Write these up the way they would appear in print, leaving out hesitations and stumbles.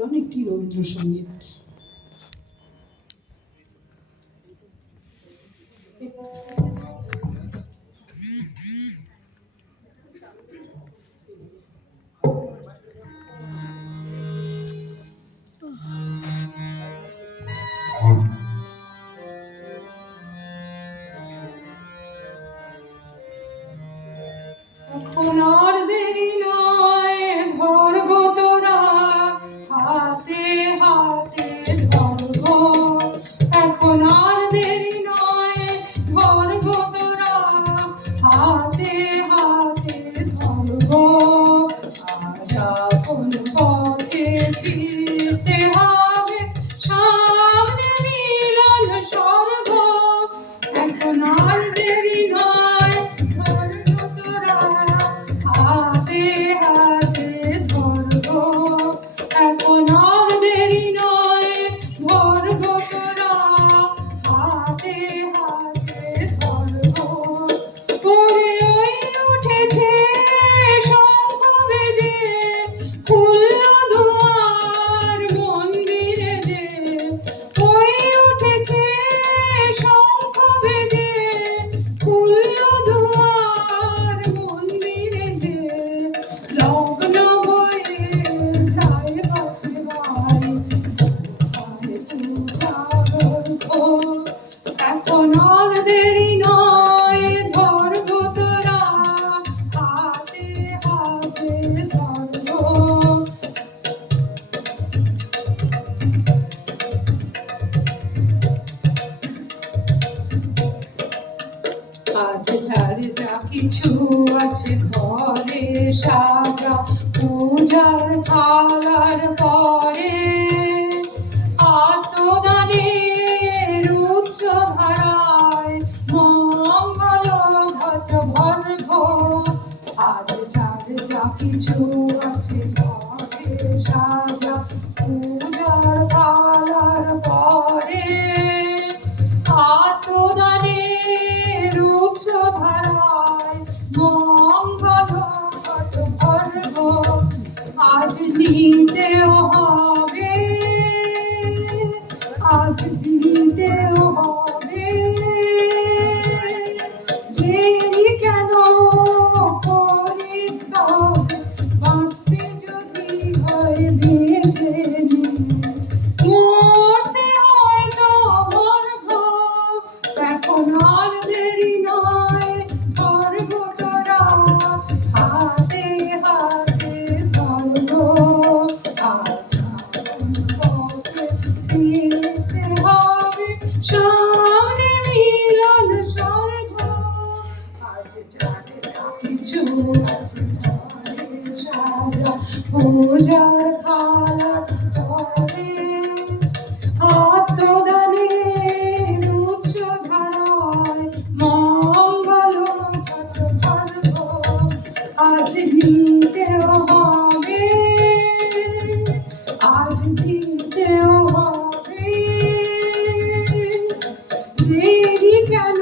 নিবেদন একটি রবীন্দ্রসঙ্গীত। এখন আর দেরি নয়, ধর গো তোরা হাতে হাতে ধর গো। এখন আর দেরি নয়, ধর গো তোরা হাতে হাতে ধর গো। আজ আপন পথে ফিরতে হবে, সামনে মিলন স্বর্গ। এখন আর দেরি নয়, ধর গো তোরা হাতে হাতে ধর গো। এখন আর দেরি নয়, ধর গো তোরা হাতে হাতে ধর গো। করে ওই উঠেছে শঙ্খ বেজে, খুলল দুয়ার মন্দিরে যে। ওই উঠেছে শঙ্খ বেজে, খুলল দুয়ার মন্দিরে যে। লগ্ন বয়ে যায় বাছে ভাই, এখন আর দেরি নয়, ধর গো তোরা হাতে হাতে ধর গো। আজ যার যা কিছু আছে ঘরে সাজা, পূজার থালার পরে আত্মদানের উৎস ধারায় মঙ্গল ঘট ভর্গ। আজ যার যা কিছু আছে ঘরে সাজা, পূজার থালার পরে আত্মদানের উৎস ধারায় মঙ্গল ঘট ভর্গ। আজ দিতেও হবে, আজ দিতেও হবে, দেরি কেন করিস তবে, বাঁচতে যদি হয় বেঁচে নে। মরতে হয়তো মরব, এখন আর দেরি নয়, ধর গো তোরা হাতে হাতে ধর গো। আজ আপন পথে ফিরতে হবে, সামনে মিলন স্বর্গ। আজ যার যা কিছু আছে ঘরে সাজা, পূজার থালার পরে আত্মদানের উৎস ধারায় মঙ্গল ঘট ভর্গ। আজ দিতেও হবে, আজ দিতেও হবে, দেরি কেন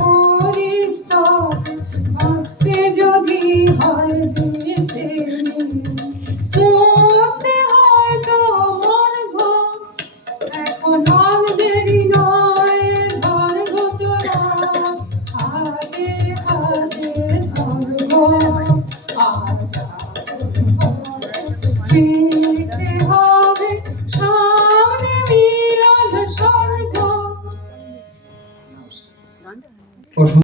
করিস তবে, বাঁচতে যদি হয় বেঁচে নে। মরতে হয়তো মরব, এখন আর দেরি নয়, ধর গো তোরা হাতে হাতে ধর গো। আজ আপন পথে ফিরতে হবে, সামনে মিলন স্বর্গ।